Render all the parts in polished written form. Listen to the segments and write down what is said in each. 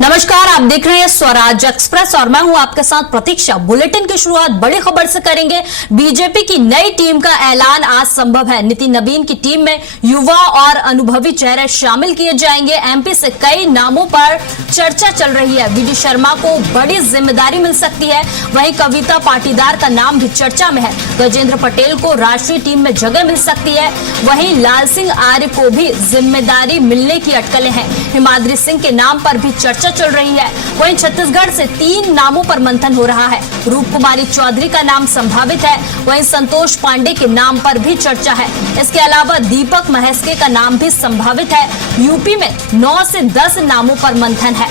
नमस्कार, आप देख रहे हैं स्वराज एक्सप्रेस और मैं हूं आपके साथ प्रतीक्षा। बुलेटिन की शुरुआत बड़ी खबर से करेंगे। बीजेपी की नई टीम का ऐलान आज संभव है। नितिन नवीन की टीम में युवा और अनुभवी चेहरे शामिल किए जाएंगे। एमपी से कई नामों पर चर्चा चल रही है। वीडी शर्मा को बड़ी जिम्मेदारी मिल सकती है। वहीं कविता पाटीदार का नाम भी चर्चा में है। गजेंद्र पटेल को राष्ट्रीय टीम में जगह मिल सकती है। वहीं लाल सिंह आर्य को भी जिम्मेदारी मिलने की अटकलें हैं। हिमाद्री सिंह के नाम पर भी चर्चा चल रही है। वहीं छत्तीसगढ़ से 3 नामों पर मंथन हो रहा है। रूप कुमारी चौधरी का नाम संभावित है। वहीं संतोष पांडे के नाम पर भी चर्चा है। इसके अलावा दीपक महेश्वरी का नाम भी संभावित है। यूपी में 9 से 10 नामों पर मंथन है।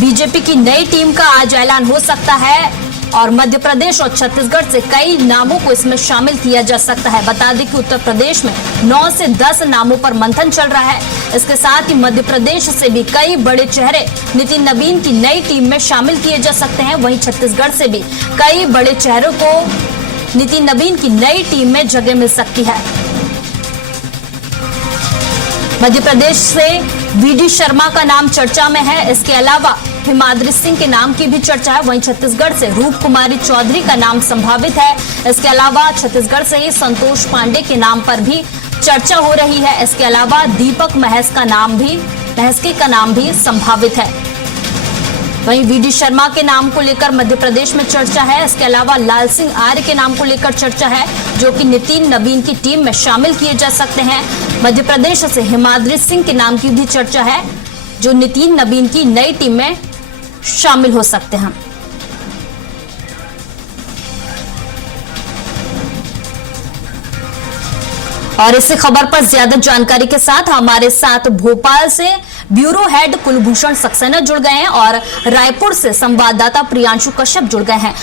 बीजेपी की नई टीम का आज ऐलान हो सकता है और मध्य प्रदेश और छत्तीसगढ़ से कई नामों को इसमें शामिल किया जा सकता है। बता दें कि उत्तर प्रदेश में 9 से 10 नामों पर मंथन चल रहा है। इसके साथ ही मध्य प्रदेश से भी कई बड़े चेहरे नितिन नवीन की नई टीम में शामिल किए जा सकते हैं। वहीं छत्तीसगढ़ से भी कई बड़े चेहरों को नितिन नवीन की नई टीम में जगह मिल सकती है। मध्य प्रदेश से वीडी शर्मा का नाम चर्चा में है। इसके अलावा हिमाद्री सिंह के नाम की भी चर्चा है। वहीं छत्तीसगढ़ से रूप कुमारी चौधरी का नाम संभावित है। इसके अलावा छत्तीसगढ़ से ही संतोष पांडे के नाम पर भी चर्चा हो रही है। इसके अलावा दीपक महेश्वरी का नाम भी संभावित है। वहीं वीडी शर्मा के नाम को लेकर मध्य प्रदेश में चर्चा है। इसके अलावा लाल सिंह आर्य के नाम को लेकर चर्चा है, जो कि नितिन नवीन की टीम में शामिल किए जा सकते हैं। मध्य प्रदेश से हिमाद्री सिंह के नाम की भी चर्चा है, जो नितिन नवीन की नई टीम में शामिल हो सकते हैं। और इसी खबर पर ज्यादा जानकारी के साथ हमारे साथ भोपाल से ब्यूरो हेड कुलभूषण सक्सेना जुड़ गए हैं और रायपुर से संवाददाता प्रियांशु कश्यप जुड़ गए हैं।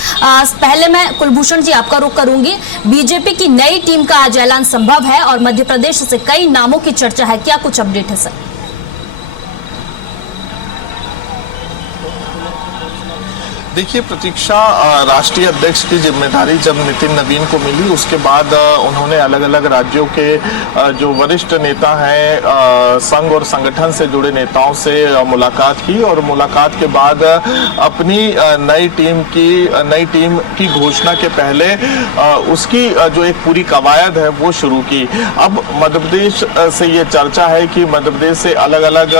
पहले मैं कुलभूषण जी आपका रुख करूंगी। बीजेपी की नई टीम का आज ऐलान संभव है और मध्य प्रदेश से कई नामों की चर्चा है। क्या कुछ अपडेट है सर? देखिए प्रतीक्षा, राष्ट्रीय अध्यक्ष की जिम्मेदारी जब नितिन नवीन को मिली उसके बाद उन्होंने अलग अलग राज्यों के जो वरिष्ठ नेता हैं, संघ और संगठन से जुड़े नेताओं से मुलाकात की और मुलाकात के बाद अपनी नई टीम की घोषणा के पहले उसकी जो एक पूरी कवायद है वो शुरू की। अब मध्य प्रदेश से ये चर्चा है कि मध्य प्रदेश से अलग अलग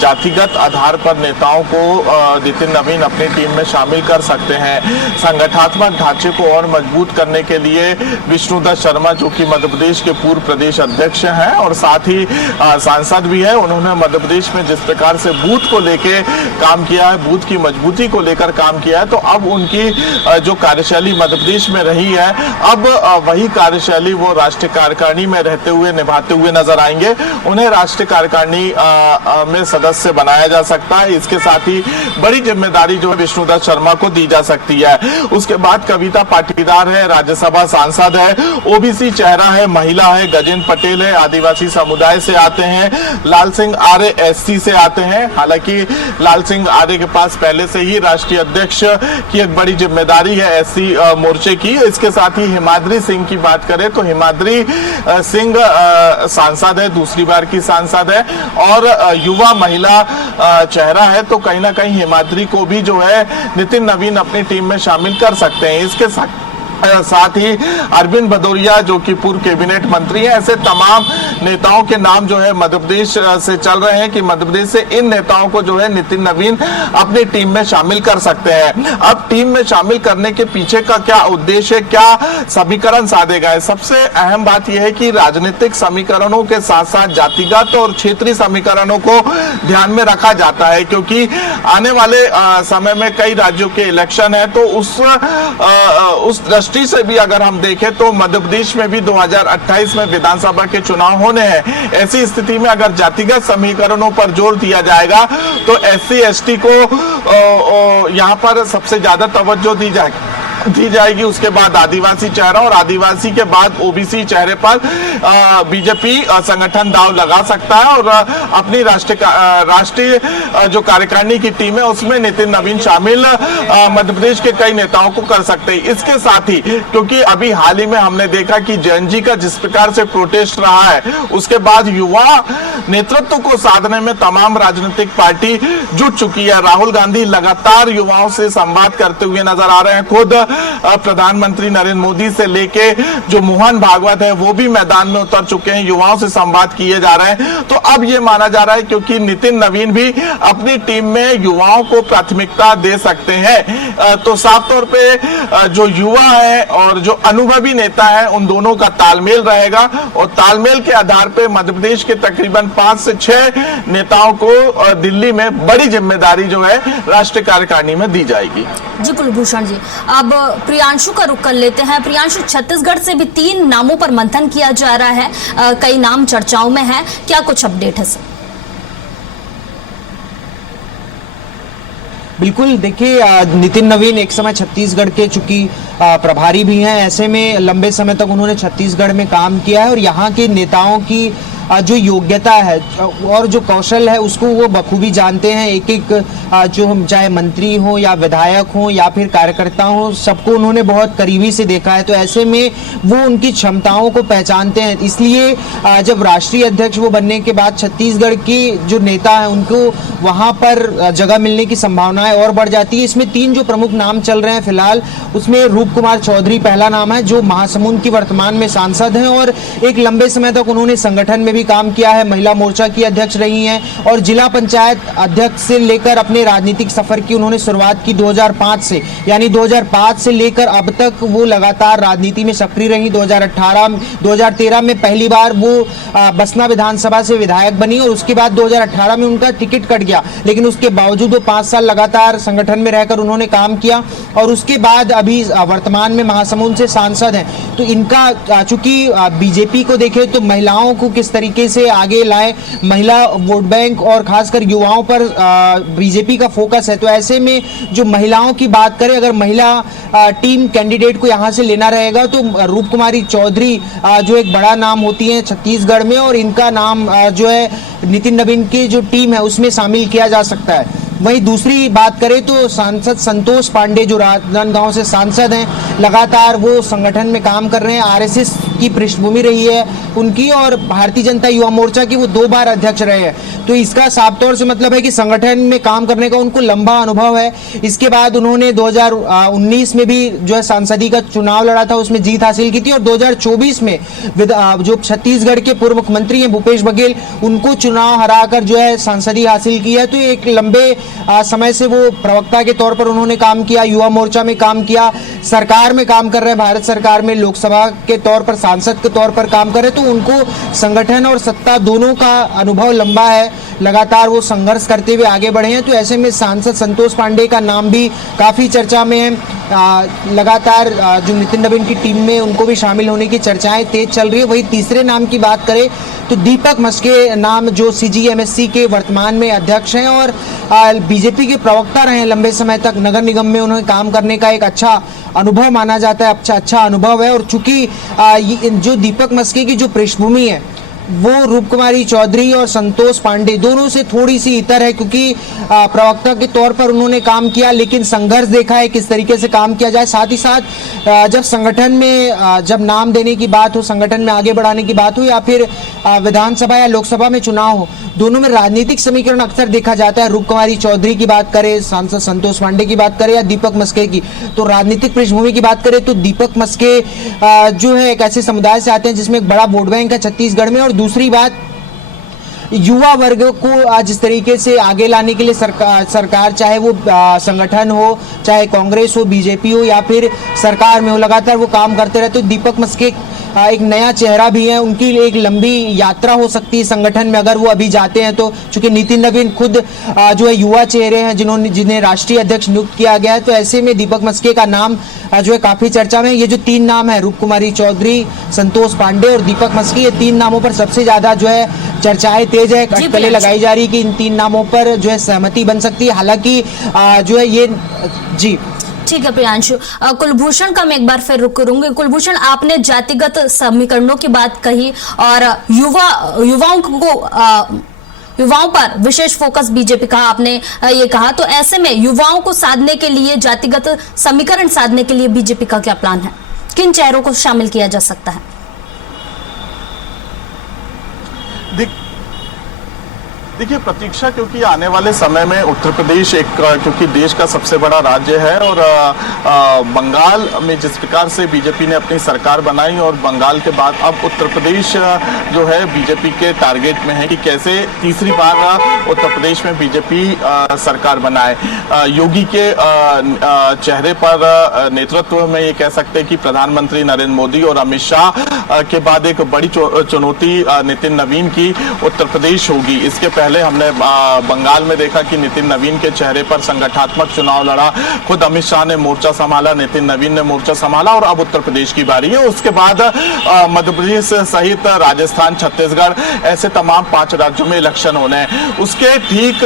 जातिगत आधार पर नेताओं को नितिन नवीन अपनी टीम में शामिल कर सकते हैं। संगठनात्मक ढांचे को और मजबूत करने के लिए विष्णुदत्त शर्मा, जो कि मध्य प्रदेश के पूर्व प्रदेश अध्यक्ष हैं और साथ ही सांसद भी है, उन्होंने मध्य प्रदेश में जिस प्रकार से बूथ को लेके काम किया है, बूथ की मजबूती को लेकर काम किया है, तो अब उनकी जो कार्यशैली मध्य प्रदेश में रही है, अब वही कार्यशैली वो राष्ट्रीय कार्यकारिणी में रहते हुए निभाते हुए नजर आएंगे। उन्हें राष्ट्रीय कार्यकारिणी में सदस्य बनाया जा सकता है। इसके साथ ही बड़ी जिम्मेदारी जो है विष्णुदत्त शर्मा को दी जा सकती है। उसके बाद कविता पाटीदार है, राज्यसभा सांसद है, ओबीसी चेहरा है, महिला है, गजेंद्र पटेल है, आदिवासी समुदाय से आते हैं, लाल सिंह आर्य एससी से आते हैं। हालांकि लाल सिंह आर्य के पास पहले से ही राष्ट्रीय अध्यक्ष की एक बड़ी जिम्मेदारी है एससी मोर्चे की। इसके साथ ही हिमाद्री सिंह की बात करें तो हिमाद्री सिंह सांसद है, दूसरी बार की सांसद है और युवा महिला चेहरा है, तो कहीं ना कहीं हिमाद्री को भी जो है नितिन नवीन अपनी टीम में शामिल कर सकते हैं। इसके साथ ही अरविंद भदौरिया, जो कि पूर्व कैबिनेट मंत्री हैं, ऐसे तमाम नेताओं के नाम जो है मध्य प्रदेश से चल रहे हैं कि मध्य प्रदेश से इन नेताओं को जो है नितिन नवीन अपनी टीम में शामिल कर सकते हैं। अब टीम में शामिल करने के पीछे का क्या उद्देश्य है, क्या समीकरण साधेगा है? सबसे अहम बात यह है कि राजनीतिक समीकरणों के साथ साथ जातिगत और क्षेत्रीय समीकरणों को ध्यान में रखा जाता है, क्योंकि आने वाले समय में कई राज्यों के इलेक्शन है, तो उस दृष्टि से भी अगर हम देखें तो मध्य प्रदेश में भी 2028 में विधानसभा के चुनाव होने हैं। ऐसी स्थिति में अगर जातिगत समीकरणों पर जोर दिया जाएगा तो एससी एसटी को यहाँ पर सबसे ज्यादा तवज्जो दी जाएगी। दी जाएगी, उसके बाद आदिवासी चेहरा और आदिवासी के बाद ओबीसी चेहरे पर बीजेपी संगठन दांव लगा सकता है और अपनी राष्ट्रीय जो कार्यकारिणी की टीम है उसमें नितिन नवीन शामिल मध्य प्रदेश के कई नेताओं को कर सकते हैं। इसके साथ ही क्योंकि अभी हाल ही में हमने देखा कि जेएनजी का जिस प्रकार से प्रोटेस्ट रहा है, उसके बाद युवा नेतृत्व को साधने में तमाम राजनीतिक पार्टी जुट चुकी है। राहुल गांधी लगातार युवाओं से संवाद करते हुए नजर आ रहे हैं। खुद प्रधानमंत्री नरेंद्र मोदी से लेके जो मोहन भागवत है वो भी मैदान में उतर चुके हैं, युवाओं से संवाद किए जा रहे हैं। तो अब ये माना जा रहा है क्योंकि नितिन नवीन भी अपनी टीम में युवाओं को प्राथमिकता दे सकते हैं, तो साफ तौर पे जो युवा है और जो अनुभवी नेता है उन दोनों का तालमेल रहेगा और तालमेल के आधार पर मध्य प्रदेश के तकरीबन 5 से 6 नेताओं को दिल्ली में बड़ी जिम्मेदारी जो है राष्ट्रीय कार्यकारिणी में दी जाएगी। जी कुलभूषण जी, अब प्रियांशु का रुख कर लेते हैं। प्रियांशु, छत्तीसगढ़ से भी 3 नामों पर मंथन किया जा रहा है, कई नाम चर्चाओं में हैं, क्या कुछ अपडेट है सर? बिल्कुल, देखिए नितिन नवीन एक समय छत्तीसगढ़ के चूंकि प्रभारी भी हैं, ऐसे में लंबे समय तक उन्होंने छत्तीसगढ़ में काम किया है और यहाँ के नेताओं की जो योग्यता है और जो कौशल है उसको वो बखूबी जानते हैं। एक एक जो हम चाहे मंत्री हो या विधायक हो या फिर कार्यकर्ता हो, सबको उन्होंने बहुत करीबी से देखा है। तो ऐसे में वो उनकी क्षमताओं को पहचानते हैं। इसलिए जब राष्ट्रीय अध्यक्ष वो बनने के बाद छत्तीसगढ़ के जो नेता हैं उनको वहाँ पर जगह मिलने की संभावनाएं और बढ़ जाती है। इसमें 3 जो प्रमुख नाम चल रहे हैं फिलहाल, उसमें रूप कुमार चौधरी पहला नाम है, जो महासमुंद की वर्तमान में सांसद हैं और एक लंबे समय तक उन्होंने संगठन में भी काम किया है, महिला मोर्चा की अध्यक्ष रही हैं और जिला पंचायत अध्यक्ष से लेकर अपने राजनीतिक सफर की उन्होंने शुरुआत की 2005 से, यानी 2005 से लेकर अब तक वो लगातार राजनीति में सक्रिय रही। 2013 में पहली बार वो बसना विधानसभा से विधायक बनी और उसके बाद 2018 में उनका टिकट कट गया, लेकिन उसके बावजूद वो 5 साल लगातार संगठन में रहकर उन्होंने काम किया और उसके बाद अभी वर्तमान में महासमुंद से सांसद हैं। तो इनका चूंकि बीजेपी को देखे तो महिलाओं को किस तरीके से आगे लाए, महिला वोट बैंक और खासकर युवाओं पर बीजेपी का फोकस है। तो ऐसे में जो महिलाओं की बात करें, अगर महिला टीम कैंडिडेट को यहां से लेना रहेगा तो रूप कुमारी चौधरी जो एक बड़ा नाम होती है छत्तीसगढ़ में और इनका नाम जो है नितिन नवीन की जो टीम है उसमें शामिल किया जा सकता है। वहीं दूसरी बात करें तो सांसद संतोष पांडे जो राजनांदगांव से सांसद हैं, लगातार वो संगठन में काम कर रहे हैं। आरएसएस की पृष्ठभूमि रही है उनकी और भारतीय जनता युवा मोर्चा की वो 2 बार अध्यक्ष रहे हैं। तो इसका साफ तौर से मतलब है कि संगठन में काम करने का उनको लंबा अनुभव है। इसके बाद उन्होंने 2019 में भी जो है सांसदी का चुनाव लड़ा था, उसमें जीत हासिल की थी और 2024 में जो छत्तीसगढ़ के पूर्व मुख्यमंत्री हैं भूपेश बघेल, उनको चुनाव हराकर जो है सांसदी हासिल की है। तो एक लंबे समय से वो प्रवक्ता के तौर पर उन्होंने काम किया, युवा मोर्चा में काम किया, सरकार में काम कर रहे हैं, भारत सरकार में लोकसभा के तौर पर सांसद के तौर पर काम कर रहे, तो उनको संगठन और सत्ता दोनों का अनुभव लंबा है, लगातार वो संघर्ष करते हुए आगे बढ़े हैं। तो ऐसे में सांसद संतोष पांडे का नाम भी काफी चर्चा में है। लगातार जो नितिन नवीन की टीम में उनको भी शामिल होने की चर्चाएं तेज चल रही है। वही तीसरे नाम की बात करें तो दीपक मस्के नाम, जो सीजीएमएससी के वर्तमान में अध्यक्ष हैं और बीजेपी के प्रवक्ता रहे लंबे समय तक, नगर निगम में उन्हें काम करने का एक अच्छा अनुभव माना जाता है, अच्छा अनुभव है। और चूंकि जो दीपक मस्के की जो पृष्ठभूमि है वो रूप कुमारी चौधरी और संतोष पांडे दोनों से थोड़ी सी इतर है, क्योंकि प्रवक्ता के तौर पर उन्होंने काम किया लेकिन संघर्ष देखा है किस तरीके से काम किया जाए। साथ ही साथ जब संगठन में जब नाम देने की बात हो, संगठन में आगे बढ़ाने की बात हो या फिर विधानसभा या लोकसभा में चुनाव हो, दोनों में राजनीतिक समीकरण अक्सर देखा जाता है। रूप कुमारी चौधरी की बात करें, सांसद संतोष पांडे की बात करें या दीपक मस्के की, तो राजनीतिक पृष्ठभूमि की बात करें तो दीपक मस्के जो है एक ऐसे समुदाय से आते हैं जिसमें एक बड़ा वोट बैंक है छत्तीसगढ़ में। और दूसरी बात, युवा वर्ग को जिस तरीके से आगे लाने के लिए सरकार चाहे वो संगठन हो, चाहे कांग्रेस हो, बीजेपी हो या फिर सरकार में हो, लगातार वो काम करते रहते। तो दीपक मस्के एक नया चेहरा भी है, उनकी एक लंबी यात्रा हो सकती है संगठन में अगर वो अभी जाते हैं तो। चूंकि नितिन नवीन खुद जो है युवा चेहरे हैं जिन्हें राष्ट्रीय अध्यक्ष नियुक्त किया गया है, तो ऐसे में दीपक मस्के का नाम जो है काफी चर्चा में। ये जो 3 नाम है, रूप कुमारी चौधरी, संतोष पांडे और दीपक मस्के, ये 3 नामों पर सबसे ज्यादा जो है चर्चाएं तेज है, अटकलें लगाई जा रही है कि इन 3 नामों पर जो है सहमति बन सकती है। हालांकि जो है ये जी ठीक है प्रियांशु, कुलभूषण का मैं एक बार फिर रुक करूंगी। कुलभूषण, आपने जातिगत समीकरणों की बात कही और युवाओं पर विशेष फोकस बीजेपी का आपने ये कहा, तो ऐसे में युवाओं को साधने के लिए, जातिगत समीकरण साधने के लिए बीजेपी का क्या प्लान है? किन चेहरों को शामिल किया जा सकता है? देखिए प्रतीक्षा, क्योंकि आने वाले समय में उत्तर प्रदेश क्योंकि देश का सबसे बड़ा राज्य है और बंगाल में जिस प्रकार से बीजेपी ने अपनी सरकार बनाई और बंगाल के बाद अब उत्तर प्रदेश जो है बीजेपी के टारगेट में है कि कैसे तीसरी बार उत्तर प्रदेश में बीजेपी सरकार बनाए। योगी के चेहरे पर नेतृत्व में ये कह सकते हैं कि प्रधानमंत्री नरेंद्र मोदी और अमित शाह के बाद एक बड़ी चुनौती नितिन नवीन की उत्तर प्रदेश होगी। इसके पहले हमने बंगाल में देखा कि नितिन नवीन के चेहरे पर संगठनात्मक चुनाव लड़ा, खुद अमित शाह ने मोर्चा संभाला, नितिन नवीन ने मोर्चा संभाला और अब उत्तर प्रदेश की बारी है। उसके बाद मध्य प्रदेश सहित राजस्थान, छत्तीसगढ़, ऐसे तमाम 5 राज्यों में इलेक्शन होने हैं। उसके ठीक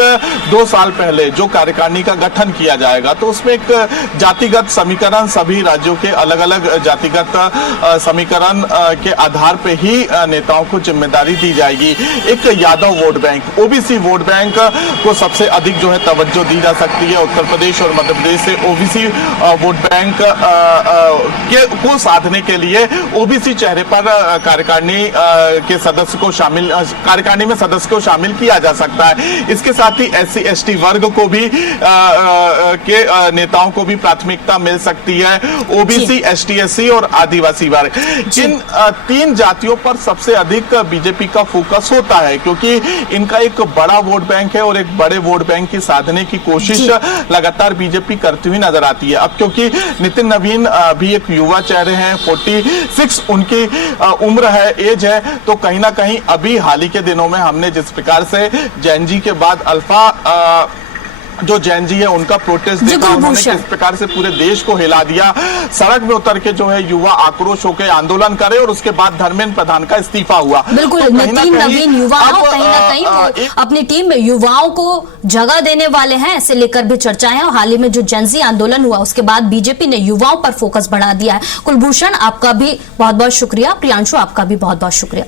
2 साल पहले जो कार्यकारिणी का गठन किया जाएगा तो उसमें एक जातिगत समीकरण, सभी राज्यों के अलग अलग जातिगत समीकरण के आधार पर ही नेताओं को जिम्मेदारी दी जाएगी। एक Yadav vote bank, OBC vote bank को सबसे अधिक जो है तवज्जो दी जा सकती है। उत्तर प्रदेश और मध्य प्रदेश से ओबीसी वोट बैंक को साधने के लिए ओबीसी चेहरे पर कार्यकारिणी में सदस्य को शामिल किया जा सकता है। इसके साथ ही एससी एसटी वर्ग को भी के नेताओं को भी प्राथमिकता मिल सकती है, ओबीसी, एसटी एससी और आदिवासी वर्ग। इन 3 जातियों पर सबसे अधिक बीजेपी का फोकस होता है क्योंकि इनका एक बड़ा वोट बैंक है और एक बड़े वोट बैंक की साधने की कोशिश लगातार बीजेपी करती हुई नजर आती है। अब क्योंकि नितिन नवीन भी एक युवा चेहरे हैं, 46 उनकी उम्र है, एज है, तो कहीं ना कहीं अभी हाल ही के दिनों में हमने जिस प्रकार से जैन जी के बाद अल्फा जो जैन जी है उनका प्रोटेस्ट देखा, उन्होंने किस प्रकार से पूरे देश को हिला दिया, सड़क में उतर के जो है युवा आक्रोश होकर आंदोलन करे और उसके बाद धर्मेंद्र प्रधान का इस्तीफा हुआ। बिल्कुल, तो नितिन नवीन युवाओं कहीं ना कहीं वो अपनी टीम में युवाओं को जगह देने वाले हैं, ऐसे लेकर भी चर्चाएं हैं। और हाल ही में जो जेन जी आंदोलन हुआ उसके बाद बीजेपी ने युवाओं पर फोकस बढ़ा दिया है। कुलभूषण, आपका भी बहुत बहुत शुक्रिया। प्रियांशु, आपका भी बहुत बहुत शुक्रिया।